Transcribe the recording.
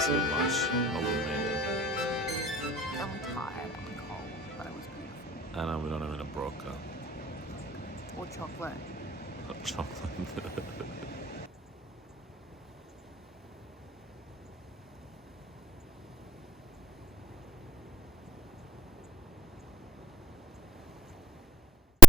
So much. I wouldn't need it. I'm tired, I'm cold, but it was beautiful. And we're not even a broker. Or chocolate. Hot chocolate.